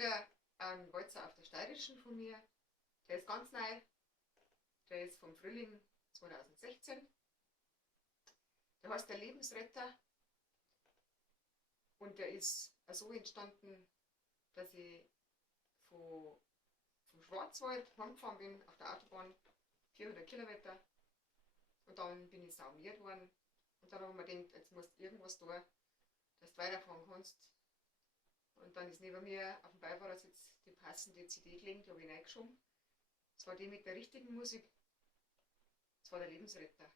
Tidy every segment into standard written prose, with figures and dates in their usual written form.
wieder ein Walzer auf der Steirischen von mir. Der ist ganz neu. Der ist vom Frühling 2016. Der heißt der Lebensretter. Und der ist so entstanden, dass ich vom Schwarzwald heimgefahren bin auf der Autobahn, 400 Kilometer. Und dann bin ich saumiert worden. Und dann habe ich mir gedacht, jetzt musst du irgendwas tun, dass du weiterfahren kannst. Und dann ist neben mir auf dem Beifahrersitz die passende CD gelegen, die habe ich reingeschoben. Das war die mit der richtigen Musik. Das war der Lebensretter.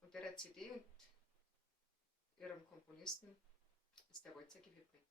Und der CD und ihrem Komponisten ist der Walzer gewidmet.